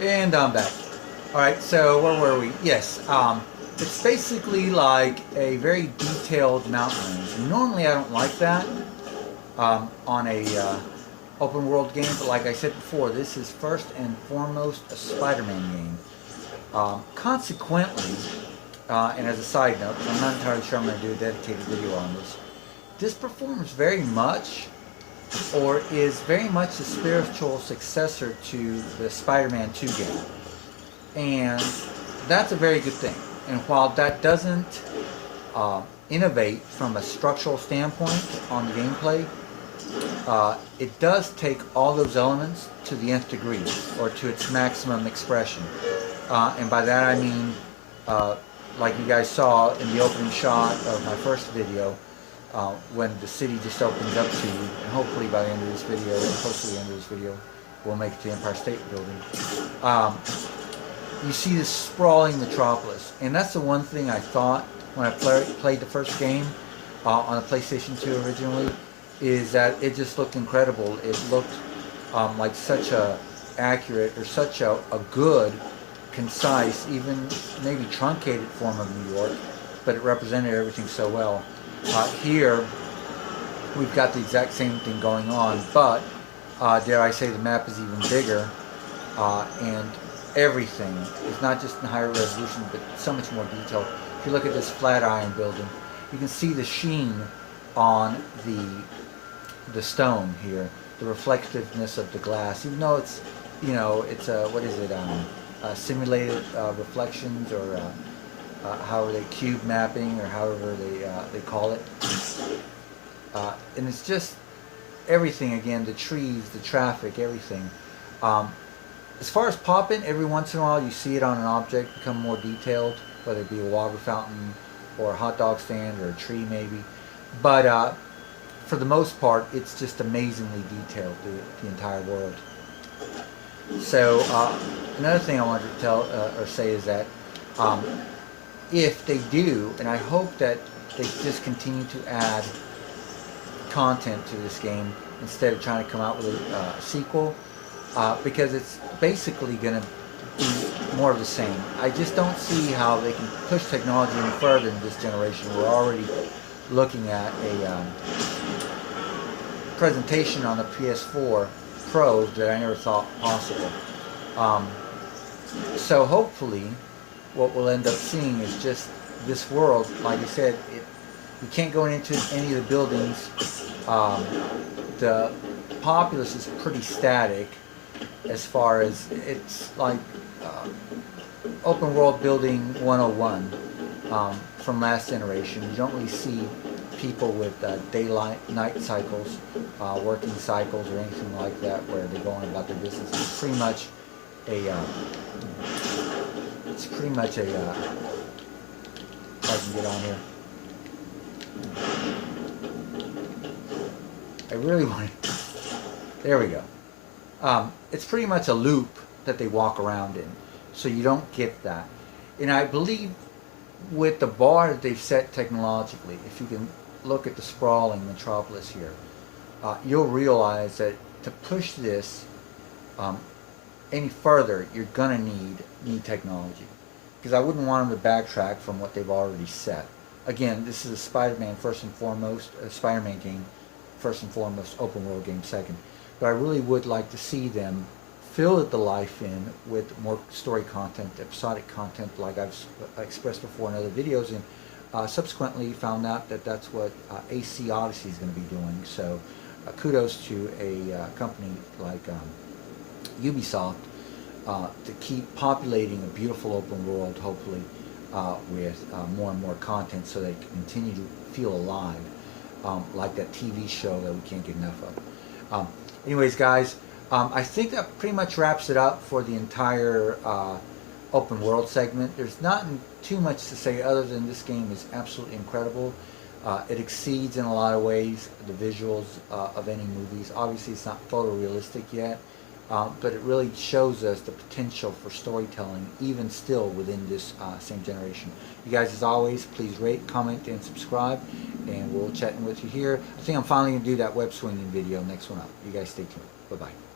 And I'm back. Alright, so where were we? Yes, it's basically like a very detailed mountain range. Normally I don't like that on a open world game, but like I said before, this is first and foremost a Spider-Man game. Consequently, and as a side note, I'm not entirely sure I'm going to do a dedicated video on this performs very much, or is very much a spiritual successor to the Spider-Man 2 game. And that's a very good thing. And while that doesn't innovate from a structural standpoint on the gameplay, it does take all those elements to the nth degree, or to its maximum expression. And by that I mean, like you guys saw in the opening shot of my first video, when the city just opens up to you, and hopefully by the end of this video, and close to the end of this video, we'll make it to the Empire State Building. You see this sprawling metropolis, and that's the one thing I thought when I played the first game on the PlayStation 2 originally, is that it just looked incredible. It looked like such a accurate, or such a good, concise, even maybe truncated form of New York, but it represented everything so well. Here, we've got the exact same thing going on, but dare I say, the map is even bigger, and everything is not just in higher resolution, but so much more detailed. If you look at this Flatiron building, you can see the sheen on the stone here, the reflectiveness of the glass, even though it's, you know, it's a, what is it, simulated reflections, or how are they, cube mapping, or however they call it. And it's just everything, again, the trees, the traffic, everything. As far as popping, every once in a while you see it on an object become more detailed, whether it be a water fountain or a hot dog stand or a tree maybe. But for the most part, it's just amazingly detailed, the entire world. So another thing I wanted to tell or say is that if they do, and I hope that they just continue to add content to this game instead of trying to come out with a sequel, because it's basically going to be more of the same. I just don't see how they can push technology any further in this generation. We're already looking at a presentation on the ps4 Pro that I never thought possible. So hopefully what we'll end up seeing is just this world. Like I said, you can't go into any of the buildings. The populace is pretty static, as far as it's like open world building 101 from last generation. You don't really see people with daylight night cycles, working cycles, or anything like that, where they're going about their business. It's pretty much a if I can get on here, I really want to, there we go. It's pretty much a loop that they walk around in, so you don't get that. And I believe with the bar that they've set technologically, if you can look at the sprawling metropolis here, you'll realize that to push this any further, you're gonna need technology, because I wouldn't want them to backtrack from what they've already set. Again, this is a Spider-Man first and foremost, a Spider-Man game first and foremost, open world game second. But I really would like to see them fill the life in with more story content, episodic content, like I've expressed before in other videos, and subsequently found out that that's what AC Odyssey is going to be doing. So kudos to a company like Ubisoft to keep populating a beautiful open world, hopefully with more and more content, so they can continue to feel alive, like that TV show that we can't get enough of. Anyways, guys, I think that pretty much wraps it up for the entire open world segment. There's not too much to say other than this game is absolutely incredible. It exceeds in a lot of ways the visuals of any movies. Obviously, it's not photorealistic yet, but it really shows us the potential for storytelling, even still within this same generation. You guys, as always, please rate, comment, and subscribe, and we'll chat with you here. I think I'm finally going to do that web swinging video next one up. You guys stay tuned. Bye-bye.